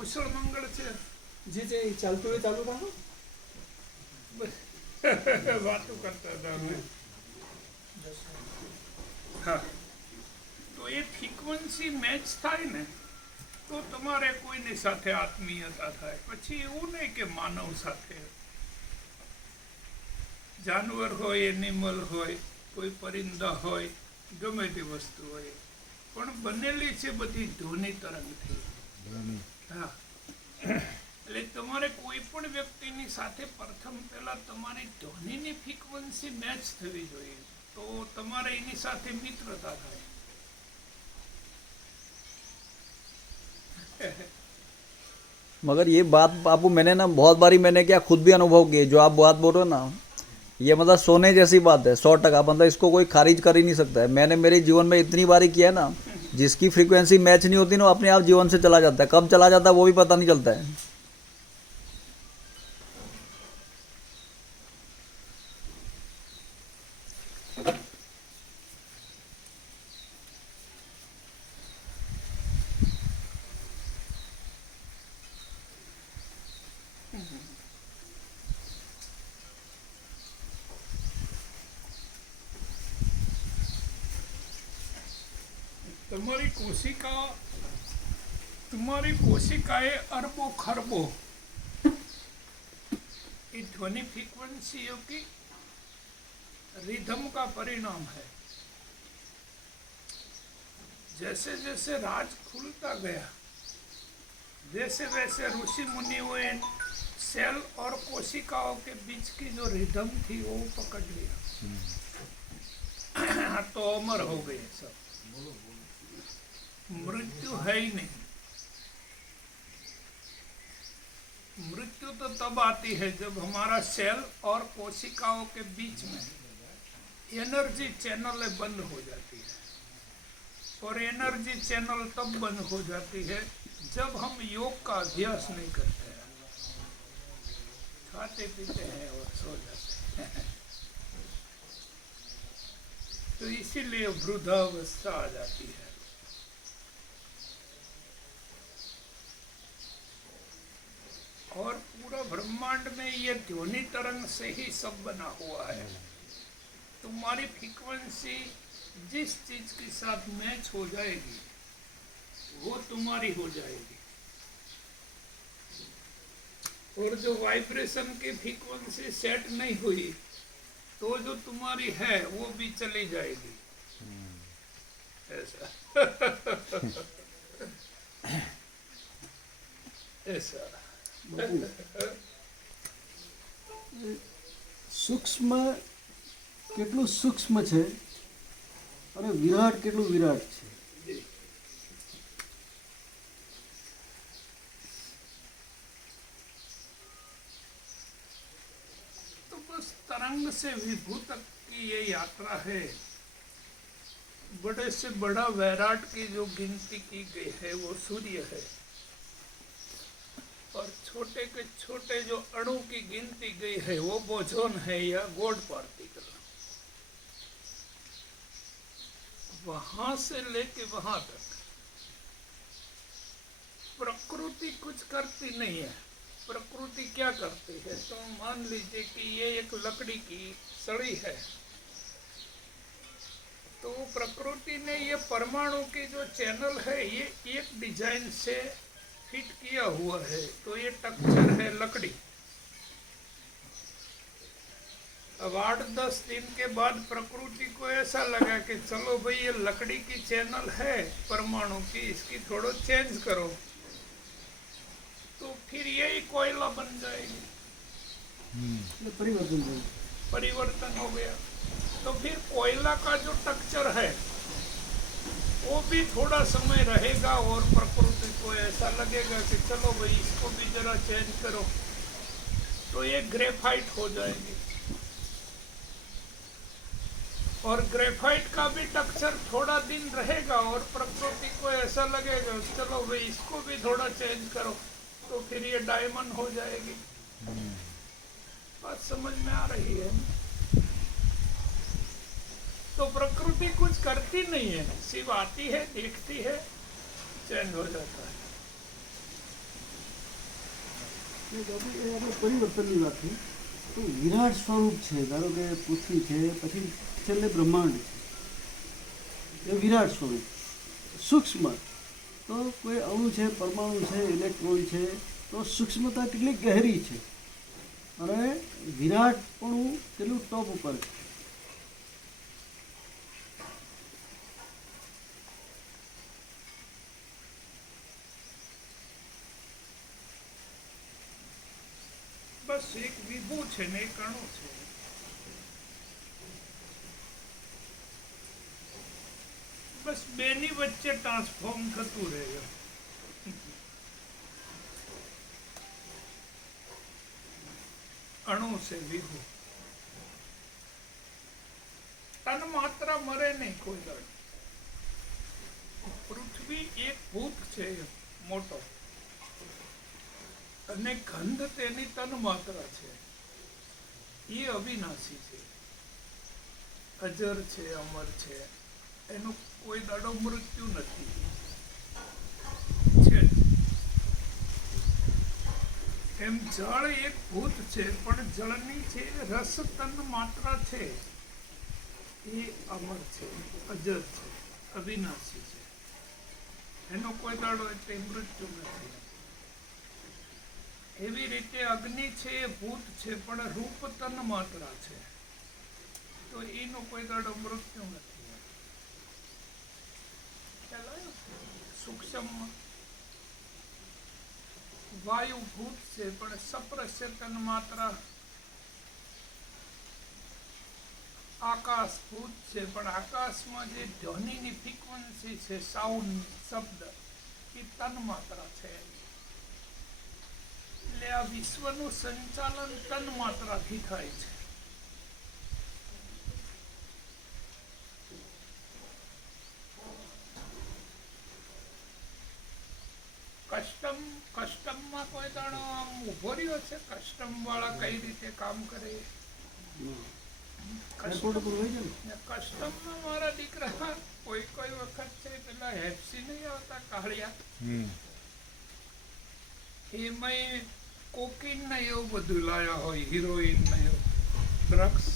કુશળ મંગળ છે. જે જે ચાલતું હોય ચાલુ રાખો. વાતો કરતા હતા અમે. હા, તો એ ફ્રીક્વન્સી મેચ થાય ને તો તમારે કોઈની સાથે આત્મીયતા થાય. પછી એવું નહીં કે માનવ સાથે, જાનવર હોય, એનિમલ હોય, કોઈ પરિંદા હોય, ગમે તે વસ્તુ હોય, પણ બનેલી છે બધી ધ્વનિ તરંગથી. હા, એટલે તમારે કોઈ પણ વ્યક્તિની સાથે પ્રથમ પહેલા તમારી ધ્વનિની ફ્રીક્વન્સી મેચ થવી જોઈએ, તો તમારે એની સાથે મિત્રતા થાય. मगर ये बात आपको मैंने ना बहुत बारी मैंने क्या खुद भी अनुभव किए, जो आप बात बोल रहे हो ना, ये मतलब सोने जैसी बात है, 100%. मतलब इसको कोई खारिज कर ही नहीं सकता है. मैंने मेरे जीवन में इतनी बारी किया है ना, जिसकी फ्रीक्वेंसी मैच नहीं होती ना, वो अपने आप जीवन से चला जाता है. कब चला जाता है वो भी पता नहीं चलता है. तुम्हारी कोशिकाएं अरबों खरबों ये ध्वनि फ्रीक्वेंसियों की रिदम का परिणाम है. जैसे जैसे राज खुलता गया, वैसे वैसे ऋषि मुनियों ने सेल और कोशिकाओं के बीच की जो रिदम थी वो पकड़ लिया. तो अमर हो गए सब. मृत्यु है ही नहीं. मृत्यु तो तब आती है जब हमारा सेल और कोशिकाओं के बीच में एनर्जी चैनल बंद हो जाती है. और एनर्जी चैनल तब बंद हो जाती है जब हम योग का अभ्यास नहीं करते हैं, खाते पीते हैं और सो जाते हैं. तो इसीलिए वृद्धावस्था आ जाती है. और पूरा ब्रह्मांड में ये ध्वनि तरंग से ही सब बना हुआ है. तुम्हारी फ्रीक्वेंसी जिस चीज के साथ मैच हो जाएगी वो तुम्हारी हो जाएगी. और जो वाइब्रेशन की फ्रीक्वेंसी सेट नहीं हुई तो जो तुम्हारी है वो भी चली जाएगी. ऐसा ऐसा સૂક્ષ્મ કેટલું સૂક્ષ્મ છે અને વિરાટ કેટલું વિરાટ છે. तो बस तरंग से विभू तक की ये यात्रा है. बड़े से बड़ा वैराट की जो गिनती की गई है वो सूर्य है. और छोटे के छोटे जो अणु की गिनती गई है वो बोझोन है या गोड पार्टिकल. वहां से लेके वहां तक प्रकृति कुछ करती नहीं है. प्रकृति क्या करती है, तो मान लीजिए कि ये एक लकड़ी की सड़ी है, तो प्रकृति ने ये परमाणु की जो चैनल है ये एक डिजाइन से फिट किया हुआ है. तो ये टेक्सचर है लकड़ी. अब 8-10 दिन के बाद प्रकृति को ऐसा लगा कि चलो भाई ये लकड़ी की चैनल है परमाणु की, इसकी थोड़ा चेंज करो, तो फिर यही कोयला बन जाएगी. परिवर्तन हो गया. तो फिर कोयला का जो टेक्सचर है वो भी थोड़ा समय रहेगा और प्रकृति को ऐसा लगेगा कि चलो भाई इसको भी जरा चेंज करो, तो ये ग्रेफाइट हो जाएगी. और ग्रेफाइट का भी टेक्सचर थोड़ा दिन रहेगा और प्रकृति को ऐसा लगेगा चलो भाई इसको भी थोड़ा चेंज करो, तो फिर ये डायमंड हो जाएगी. बात समझ में आ रही है? तो प्रकृति कुछ करती नहीं है, सिर्फ आती है, देखती है, चेंज हो जाता है. બાપુ એ આપણે પરિવર્તનની વાત થઈ તો વિરાટ સ્વરૂપ છે, ધારો કે પૃથ્વી છે, પછી છેલ્લે બ્રહ્માંડ છે, એ વિરાટ સ્વરૂપ. સૂક્ષ્મ તો કોઈ અણુ છે, પરમાણુ છે, ઇલેક્ટ્રોન છે, તો સૂક્ષ્મતા કેટલી ગહેરી છે અને વિરાટપણું કેટલું ટોપ ઉપર છે. બસ એક વિભુ છે ને એક અણુ છે. બસ બેની વચ્ચે ટ્રાન્સફોર્મ થતું રહે. અણુ છે વિભુ. તન માત્રા મરે નહીં કોઈ દળ. પૃથ્વી એક ભૂત છે મોટો અને ગંધ તેની તન માત્રા છે. એ અવિનાશી છે, અજર છે, અમર છે. એનું કોઈ દાડો મૃત્યુ નથી છે. એમ જળ એક ભૂત છે પણ જળની જે રસ તન માત્રા છે એ અમર છે, અજર છે, અવિનાશી છે. એનો કોઈ દાડો એટલે મૃત્યુ નથી. એવી રીતે અગ્નિ છે એ ભૂત છે પણ રૂપ તન માત્રા છે, તો એનો કોઈ દાડો મૃત્યુ નથી. સૂક્ષ્મ વાયુ ભૂત છે પણ સપ્રશ્ય તન માત્રા. આકાશ ભૂત છે પણ આકાશમાં જે ધ્વનિની ફ્રીક્વન્સી છે, સાઉન્ડ શબ્દ, એ તન માત્રા છે. એટલે આ વિશ્વનું સંચાલન તન માત્રાથી થાય છે. કસ્ટમમાં કોઈ દાડો આમ ઉભો રહ્યો છે? કસ્ટમ વાળા કઈ રીતે કામ કરે? એરપોર્ટ ઉપર હોય છે ને, કસ્ટમમાં મારા દીકરા કોઈ વખત છે પેલા હેપ્સી નહીં આવતા કાળિયા, એમાંય કોકીન ને એવું બધું લાયા હોય, હિરોઈન ને એવું, ડ્રગ્સ.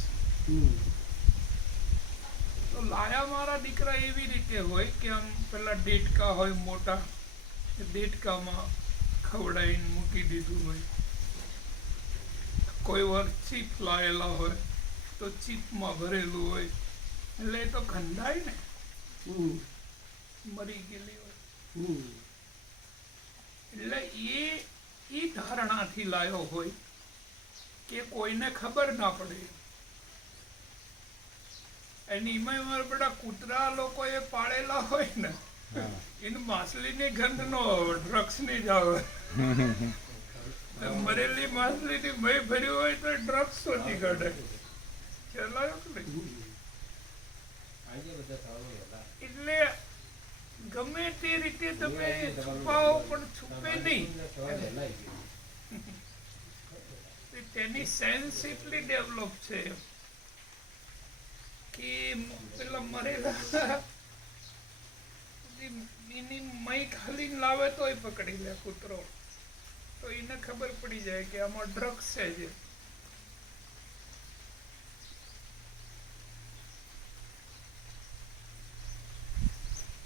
તો લાયા મારા દીકરા એવી રીતે હોય કે આમ પેલા ડેટકા હોય મોટા, દેડકામાં ખવડાવીને મૂકી દીધું હોય. કોઈ વાર ચીપ લાયેલા હોય તો ચીપમાં ભરેલું હોય, એટલે એ તો ગંધાય ને, મરી ગયેલી હોય. એટલે એ ધારણાથી લાયો હોય કે કોઈને ખબર ના પડે. એની મારા બધા કૂતરા લોકોએ પાળેલા હોય ને, એને માછલીની ગંધ નો આવે, ડ્રગ્સ ની જ આવે. મરેલી માછલીની મય ભર્યું હોય તો ડ્રગ્સ શોધી કાઢે. ચલાયો કે નહીં? એટલે ગમે તે રીતે તમે છુપાવો પણ છુપે નહીં. તેની સેન્સ એટલી ડેવલપ છે કે પેલા મરેલા એની મય ખાલી લાવે તોય પકડી લે કૂતરો. તો એને ખબર પડી જાય કે આમાં ડ્રગ્સ છે.